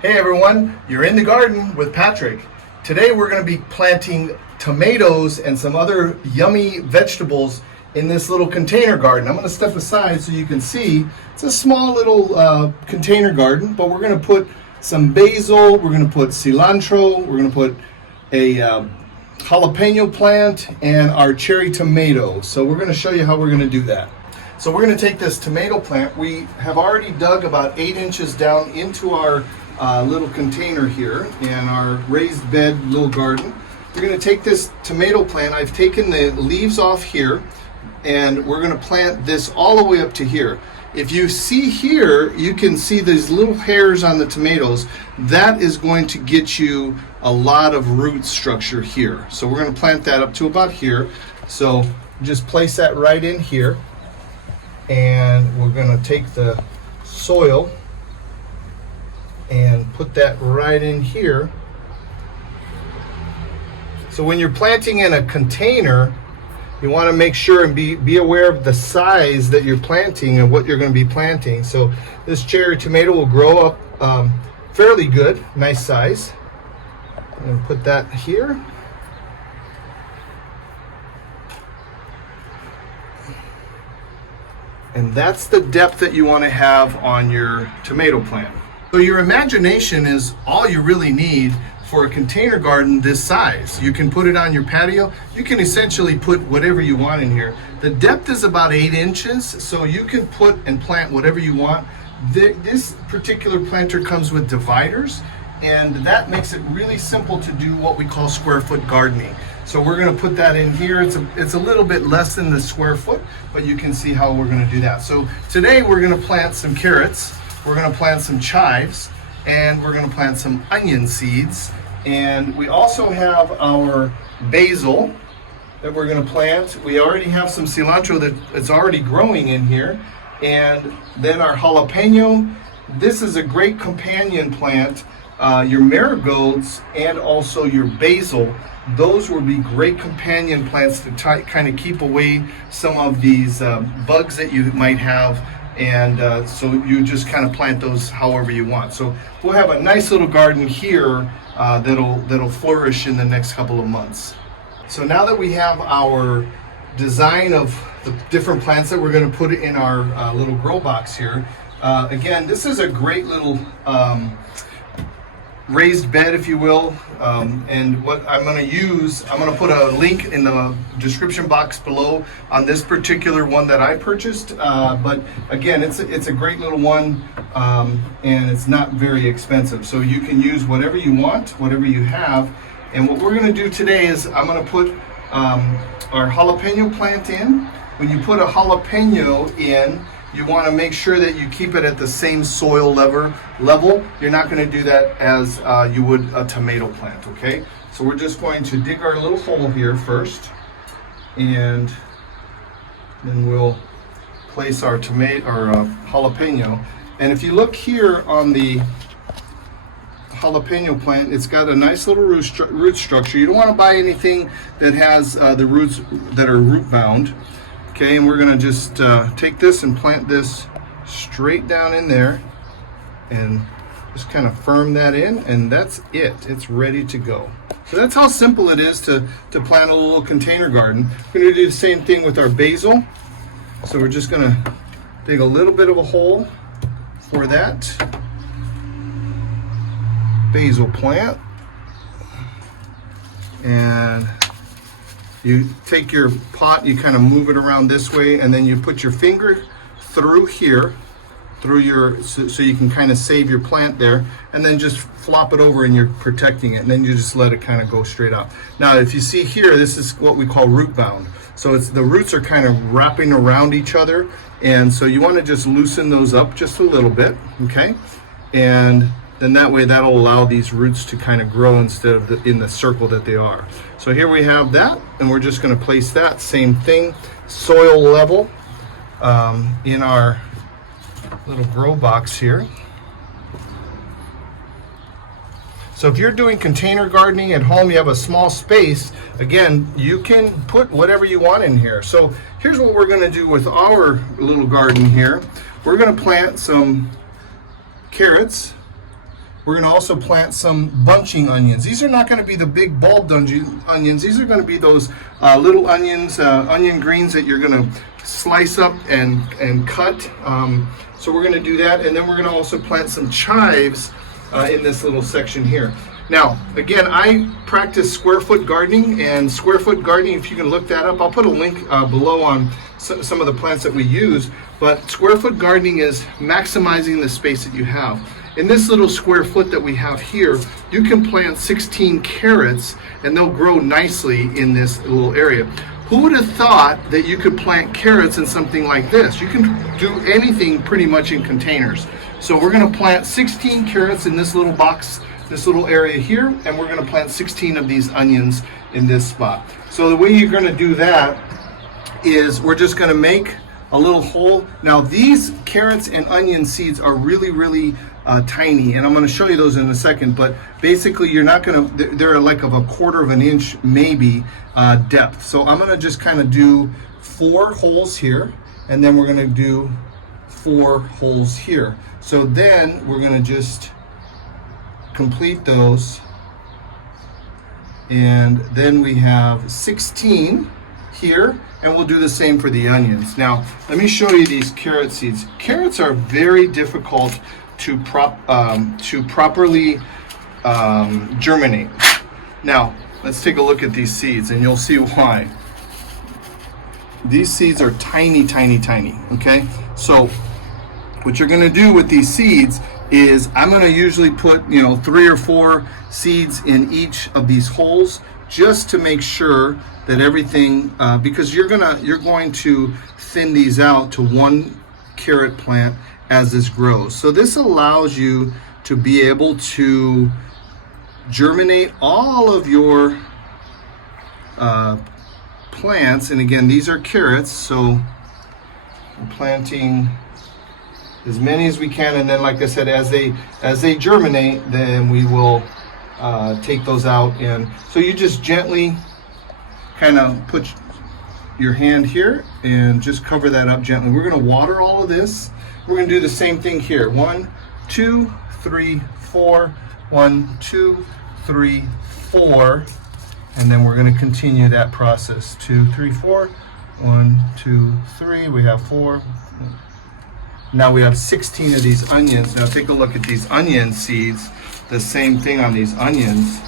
Hey everyone, you're in the garden with Patrick. Today we're going to be planting tomatoes and some other yummy vegetables in this little container garden. I'm going to step aside so you can see. It's a small little container garden, but we're going to put some basil, we're going to put cilantro, we're going to put a jalapeno plant and our cherry tomato. So we're going to show you how we're going to do that. So we're going to take this tomato plant. We have already dug about 8 inches down into our little container here in our raised bed little garden. We're going to take this tomato plant. I've taken the leaves off here and we're going to plant this all the way up to here. If you see here, you can see these little hairs on the tomatoes. That is going to get you a lot of root structure here. So we're going to plant that up to about here. So just place that right in here. And we're going to take the soil and put that right in here. So when you're planting in a container, you want to make sure and be aware of the size that you're planting and what you're going to be planting. So this cherry tomato will grow up fairly good, nice size. I'm going to put that here. And that's the depth that you want to have on your tomato plant. So your imagination is all you really need for a container garden this size. You can put it on your patio. You can essentially put whatever you want in here. The depth is about 8 inches, so you can put and plant whatever you want. This particular planter comes with dividers, and that makes it really simple to do what we call square foot gardening. So we're going to put that in here. It's a little bit less than the square foot, but you can see how we're going to do that. So today we're going to plant some carrots, we're going to plant some chives, and we're going to plant some onion seeds. And we also have our basil that we're going to plant. We already have some cilantro that's already growing in here. And then our jalapeno. This is a great companion plant. Your marigolds and also your basil, those will be great companion plants to kind of keep away some of these bugs that you might have. And so you just kind of plant those however you want. So we'll have a nice little garden here that'll flourish in the next couple of months. So now that we have our design of the different plants that we're going to put in our little grow box here, again, this is a great little raised bed, if you will, and what I'm going to use, I'm going to put a link in the description box below on this particular one that I purchased, but again, it's a great little one, and it's not very expensive, so you can use whatever you want, whatever you have. And what we're going to do today is I'm going to put our jalapeno plant in. When you put a jalapeno in, you want to make sure that you keep it at the same soil level. You're not going to do that as you would a tomato plant, okay? So we're just going to dig our little hole here first, and then we'll place our jalapeno. And if you look here on the jalapeno plant, it's got a nice little root structure. You don't want to buy anything that has the roots that are root bound. Okay, and we're going to just take this and plant this straight down in there and just kind of firm that in, and that's it. It's ready to go. So that's how simple it is to plant a little container garden. We're going to do the same thing with our basil. So we're just going to dig a little bit of a hole for that basil plant, and you take your pot, you kind of move it around this way, and then you put your finger through here, so you can kind of save your plant there, and then just flop it over and you're protecting it, and then you just let it kind of go straight out. Now if you see here, this is what we call root bound. So the roots are kind of wrapping around each other, and so you want to just loosen those up just a little bit, okay? And then that way that'll allow these roots to kind of grow instead of in the circle that they are. So here we have that, and we're just going to place that same thing, soil level, in our little grow box here. So if you're doing container gardening at home, you have a small space, again, you can put whatever you want in here. So here's what we're going to do with our little garden here. We're going to plant some carrots. We're going to also plant some bunching onions. These are not going to be the big bulbed onions. These are going to be those little onions, onion greens that you're going to slice up and cut. So we're going to do that, and then we're going to also plant some chives in this little section here. Now, again, I practice square foot gardening, and square foot gardening, if you can look that up, I'll put a link below on some of the plants that we use. But square foot gardening is maximizing the space that you have. In this little square foot that we have here, you can plant 16 carrots and they'll grow nicely in this little area. Who would have thought that you could plant carrots in something like this? You can do anything pretty much in containers. So we're going to plant 16 carrots in this little box, this little area here, and we're going to plant 16 of these onions in this spot. So the way you're going to do that is we're just going to make a little hole. Now these carrots and onion seeds are really tiny, and I'm going to show you those in a second, but basically you're not going to, they're like of a quarter of an inch maybe depth. So I'm going to just kind of do 4 holes here, and then we're going to do 4 holes here. So then we're going to just complete those, and then we have 16 here, and we'll do the same for the onions. Now let me show you these carrot seeds. Carrots are very difficult to properly germinate. Now let's take a look at these seeds and you'll see why. These seeds are tiny. Okay, so what you're going to do with these seeds is I'm going to usually put 3 or 4 seeds in each of these holes, just to make sure that everything, because you're going to thin these out to 1 carrot plant as this grows. So this allows you to be able to germinate all of your plants. And again, these are carrots, so we're planting as many as we can, and then like I said, as they germinate, then we will take those out. And so you just gently kind of put your hand here and just cover that up gently. We're going to water all of this. We're going to do the same thing here. 1, 2, 3, 4. 1, 2, 3, 4. And then we're going to continue that process. 2, 3, 4. 1, 2, 3. We have 4. Now we have 16 of these onions. Now take a look at these onion seeds. The same thing on these onions.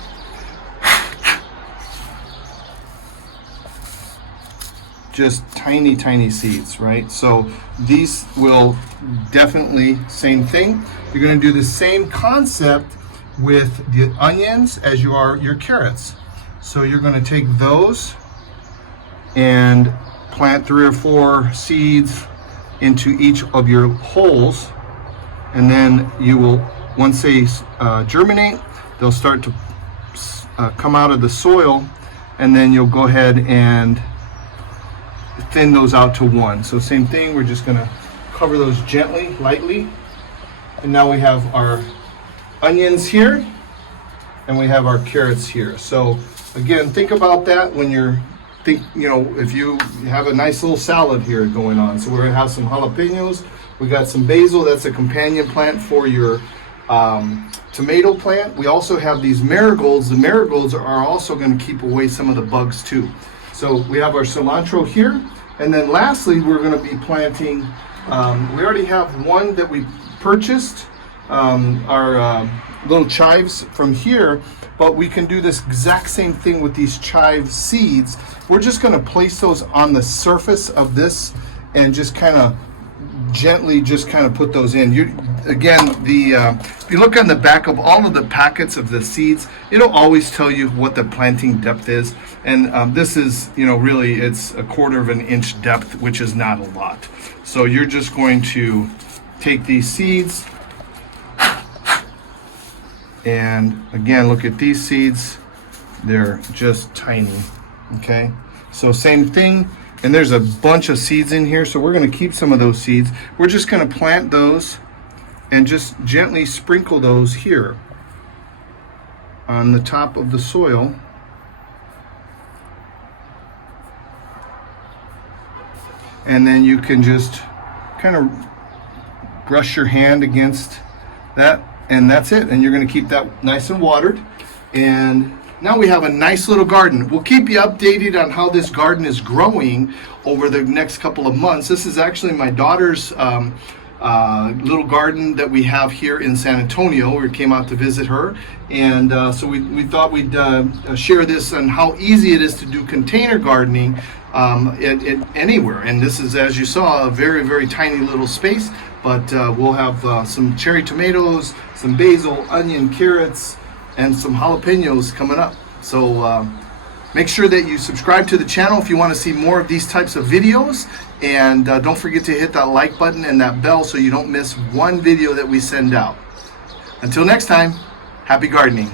Just tiny seeds, right? So these will definitely, same thing. You're going to do the same concept with the onions as you are your carrots. So you're going to take those and plant 3 or 4 seeds into each of your holes, and then you will, once they germinate, they'll start to come out of the soil, and then you'll go ahead and thin those out to 1. So same thing, we're just going to cover those gently, lightly, and now we have our onions here and we have our carrots here. So again, think about that when you're if you have a nice little salad here going on. So we're going to have some jalapenos, we got some basil, that's a companion plant for your tomato plant. We also have these marigolds. The marigolds are also going to keep away some of the bugs too. So we have our cilantro here, and then lastly we're going to be planting, we already have one that we purchased, our little chives from here, but we can do this exact same thing with these chive seeds. We're just going to place those on the surface of this and just kind of gently just kind of put those in. If you look on the back of all of the packets of the seeds, it'll always tell you what the planting depth is, and this is really it's a quarter of an inch depth, which is not a lot. So you're just going to take these seeds, and again, look at these seeds, they're just tiny. Okay, so same thing. And there's a bunch of seeds in here, so we're going to keep some of those seeds. We're just going to plant those and just gently sprinkle those here on the top of the soil. And then you can just kind of brush your hand against that And that's it. And you're going to keep that nice and watered. And now we have a nice little garden. We'll keep you updated on how this garden is growing over the next couple of months. This is actually my daughter's little garden that we have here in San Antonio. We came out to visit her, and so we thought we'd share this on how easy it is to do container gardening anywhere. And this is, as you saw, a very, very tiny little space, but we'll have some cherry tomatoes, some basil, onion, carrots, and some jalapenos coming up. So make sure that you subscribe to the channel if you want to see more of these types of videos, and don't forget to hit that like button and that bell so you don't miss one video that we send out. Until next time, happy gardening.